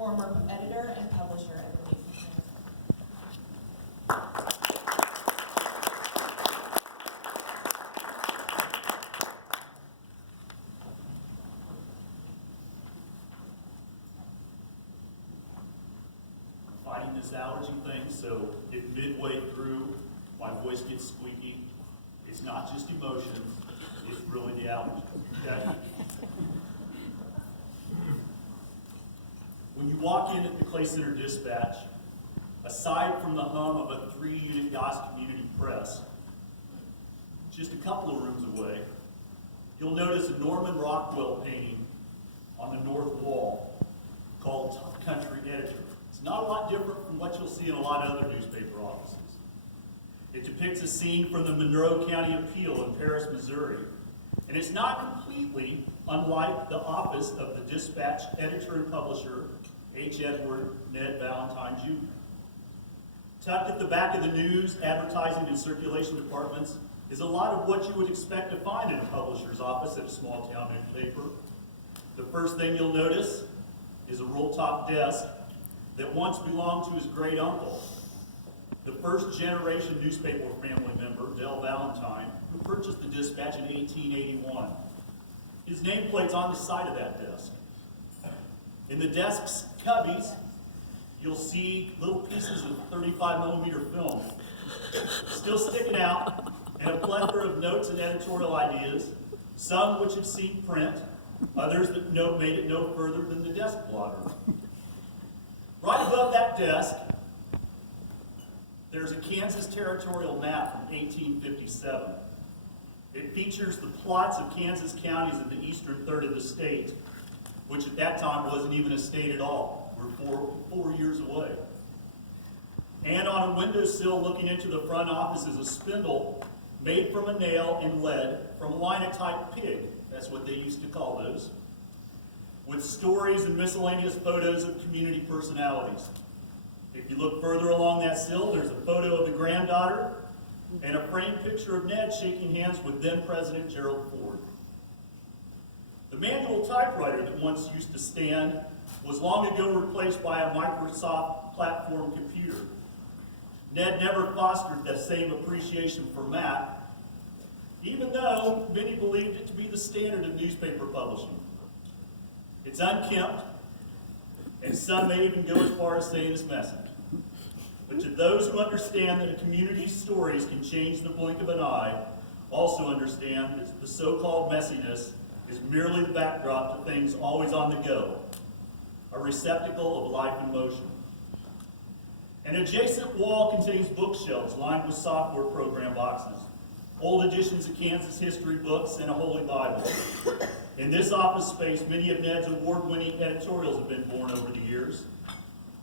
former editor and publisher at the News and Trans. Fighting this allergy thing, so if midway through my voice gets squeaky, it's not just emotion, it's really the allergy. Okay? When you walk in at the Clay Center Dispatch, aside from the hum of a 3-unit DOS community press, just a couple of rooms away, you'll notice a Norman Rockwell painting on the north wall called Country Editor. It's not a lot different from what you'll see in a lot of other newspaper offices. It depicts a scene from the Monroe County Appeal in Paris, Missouri. And it's not completely unlike the office of the Dispatch editor and publisher, H. Edward Ned Valentine Jr. Tucked at the back of the news, advertising, and circulation departments is a lot of what you would expect to find in a publisher's office at a small town newspaper. The first thing you'll notice is a roll-top desk that once belonged to his great uncle, the first generation newspaper family member, Del Valentine, who purchased the Dispatch in 1881. His nameplate's on the side of that desk. In the desk's cubbies, you'll see little pieces of 35mm film still sticking out, and a plethora of notes and editorial ideas, some which have seen print, others that made it no further than the desk blotter. Right above that desk, there's a Kansas territorial map from 1857. It features the plots of Kansas counties in the eastern third of the state, which at that time wasn't even a state at all. We're four years away. And on a windowsill looking into the front office is a spindle made from a nail and lead from a linotype pig. That's what they used to call those. With stories and miscellaneous photos of community personalities. If you look further along that sill, there's a photo of the granddaughter and a framed picture of Ned shaking hands with then President Gerald Ford. The manual typewriter that once used to stand was long ago replaced by a Microsoft platform computer. Ned never fostered that same appreciation for Mac, even though many believed it to be the standard of newspaper publishing. It's unkempt, and some may even go as far as saying it's messy. But to those who understand that a community's stories can change the blink of an eye, also understand that the so-called messiness is merely the backdrop to things always on the go, a receptacle of life and motion. An adjacent wall contains bookshelves lined with software program boxes, old editions of Kansas history books, and a Holy Bible. In this office space, many of Ned's award-winning editorials have been born over the years,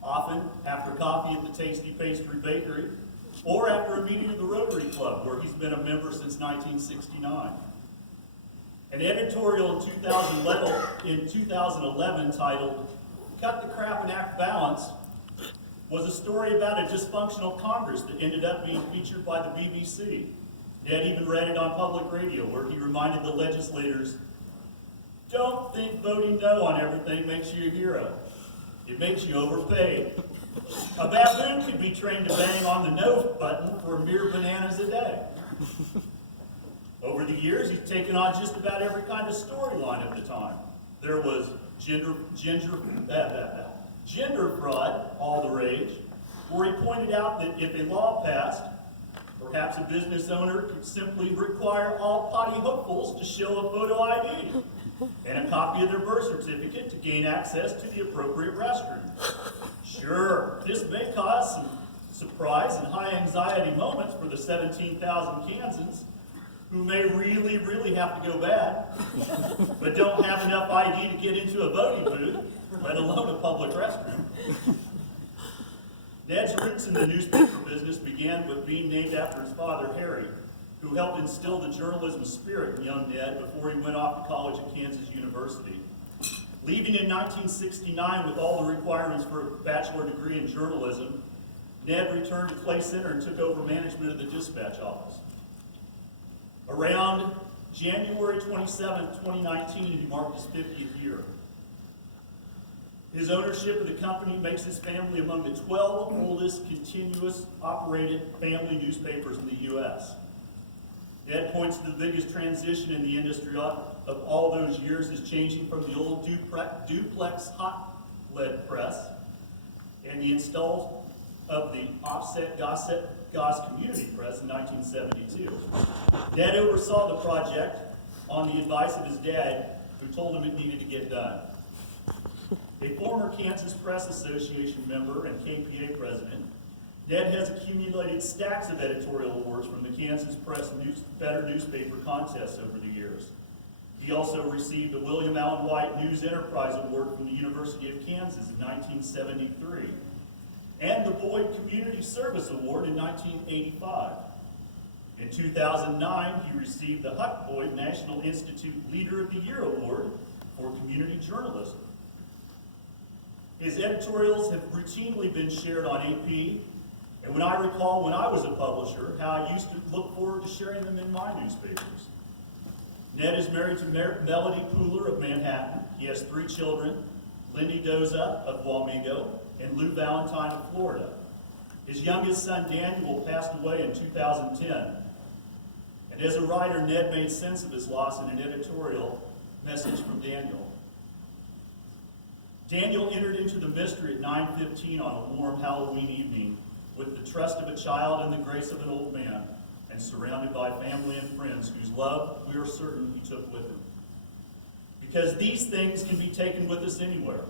often after coffee at the Tasty Pastry Bakery, or after a meeting of the Rotary Club, where he's been a member since 1969. An editorial in 2011 titled, "Cut the Crap and Act Balanced," was a story about a dysfunctional Congress that ended up being featured by the BBC. Ned even read it on public radio, where he reminded the legislators, "Don't think voting no on everything makes you a hero. It makes you overpaid. A baboon could be trained to bang on the no button for a mere bananas a day." Over the years, he's taken on just about every kind of storyline of the time. There was gender fraud, all the rage, where he pointed out that if a law passed, perhaps a business owner could simply require all potty hopefuls to show a photo ID and a copy of their birth certificate to gain access to the appropriate restroom. Sure, this may cause some surprise and high anxiety moments for the 17,000 Kansans who may really, really have to go bad, but don't have enough ID to get into a voting booth, let alone a public restroom. Ned's roots in the newspaper business began with being named after his father, Harry, who helped instill the journalism spirit in young Ned before he went off to college at Kansas University. Leaving in 1969 with all the requirements for a bachelor degree in journalism, Ned returned to Clay Center and took over management of the Dispatch office. Around January 27, 2019, he marked his 50th year. His ownership of the company makes his family among the 12 oldest continuous operated family newspapers in the U.S. Ned points to the biggest transition in the industry of all those years is changing from the old duplex hot lead press and the install of the offset Goss community press in 1972. Ned oversaw the project on the advice of his dad, who told him it needed to get done. A former Kansas Press Association member and KPA president, Ned has accumulated stacks of editorial awards from the Kansas Press Better Newspaper contests over the years. He also received the William Allen White News Enterprise Award from the University of Kansas in 1973, and the Boyd Community Service Award in 1985. In 2009, he received the Huck Boyd National Institute Leader of the Year Award for community journalism. His editorials have routinely been shared on AP, and when I recall when I was a publisher, how I used to look forward to sharing them in my newspapers. Ned is married to Melody Pooler of Manhattan. He has 3 children, Lindy Doza of Wamego and Lou Valentine of Florida. His youngest son, Daniel, passed away in 2010. And as a writer, Ned made sense of his loss in an editorial message from Daniel. Daniel entered into the mystery at 9:15 on a warm Halloween evening with the trust of a child and the grace of an old man, and surrounded by family and friends whose love we are certain he took with him. Because these things can be taken with us anywhere,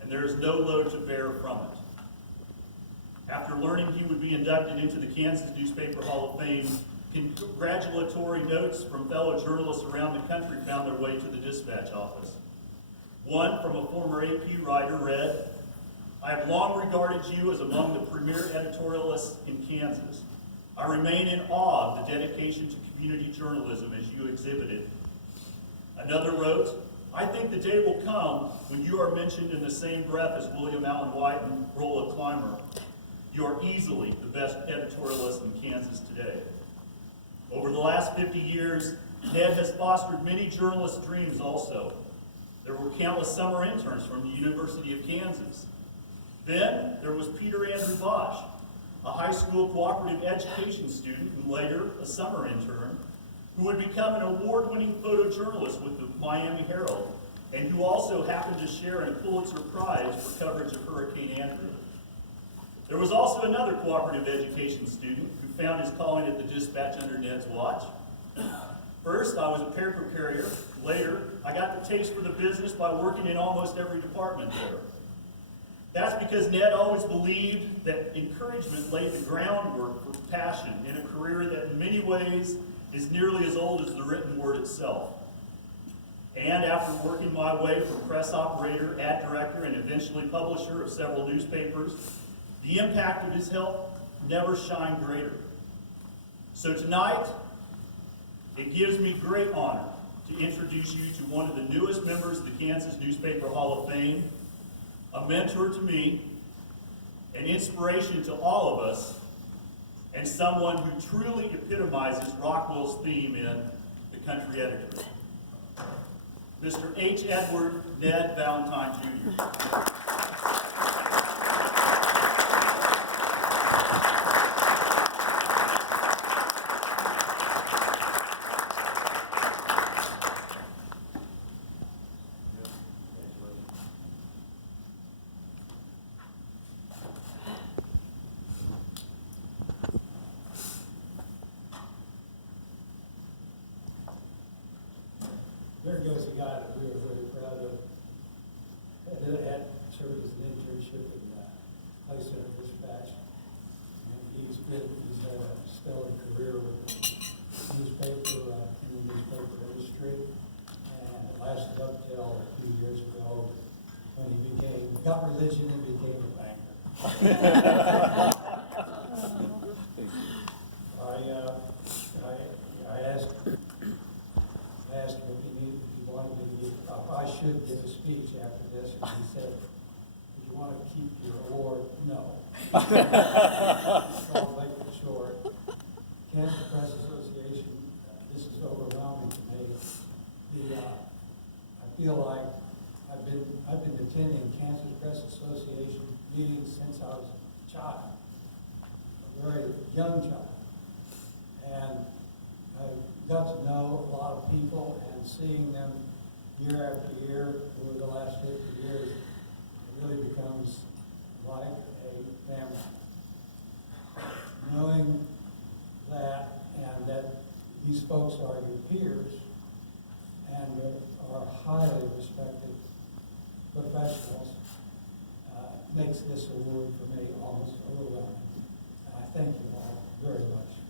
and there is no load to bear from it. After learning he would be inducted into the Kansas Newspaper Hall of Fame, congratulatory notes from fellow journalists around the country found their way to the dispatch office. One from a former AP writer read, "I have long regarded you as among the premier editorialists in Kansas. I remain in awe of the dedication to community journalism as you exhibited." Another wrote, "I think the day will come when you are mentioned in the same breath as William Allen White and Rolla Clymer. You are easily the best editorialist in Kansas today." Over the last 50 years, Ned has fostered many journalists' dreams also. There were countless summer interns from the University of Kansas. Then there was Peter Andrew Bosch, a high school cooperative education student and later a summer intern, who would become an award-winning photojournalist with the Miami Herald, and who also happened to share a Pulitzer Prize for coverage of Hurricane Andrew. There was also another cooperative education student who found his calling at the Dispatch under Ned's watch. First, I was a paper carrier. Later, I got the taste for the business by working in almost every department there. That's because Ned always believed that encouragement laid the groundwork for passion in a career that in many ways is nearly as old as the written word itself. And after working my way from press operator, ad director, and eventually publisher of several newspapers, the impact of his help never shined greater. So tonight, it gives me great honor to introduce you to one of the newest members of the Kansas Newspaper Hall of Fame, a mentor to me, an inspiration to all of us, and someone who truly epitomizes Rockwell's theme in The Country Editor. Mr. H. Edward Ned Valentine, Jr. There goes a guy that we were very proud of. Had served as an internship in Place Center Dispatch. And he's had a stellar career with the newspaper, in the newspaper industry. And it lasted up till a few years ago when he got religion and became a banker. I asked him if he wanted me to give, if I should give a speech after this, and he said, "If you want to keep your award, no." So I'll make it short. Kansas Press Association, this is overwhelming to me. I feel like I've been I've been attending Kansas Press Association meetings since I was a child, a very young child. And I got to know a lot of people, and seeing them year after year over the last 50 years, it really becomes like a family. Knowing that, and that these folks are your peers and are highly respected professionals, makes this award for me almost overwhelming. And I thank you all very much.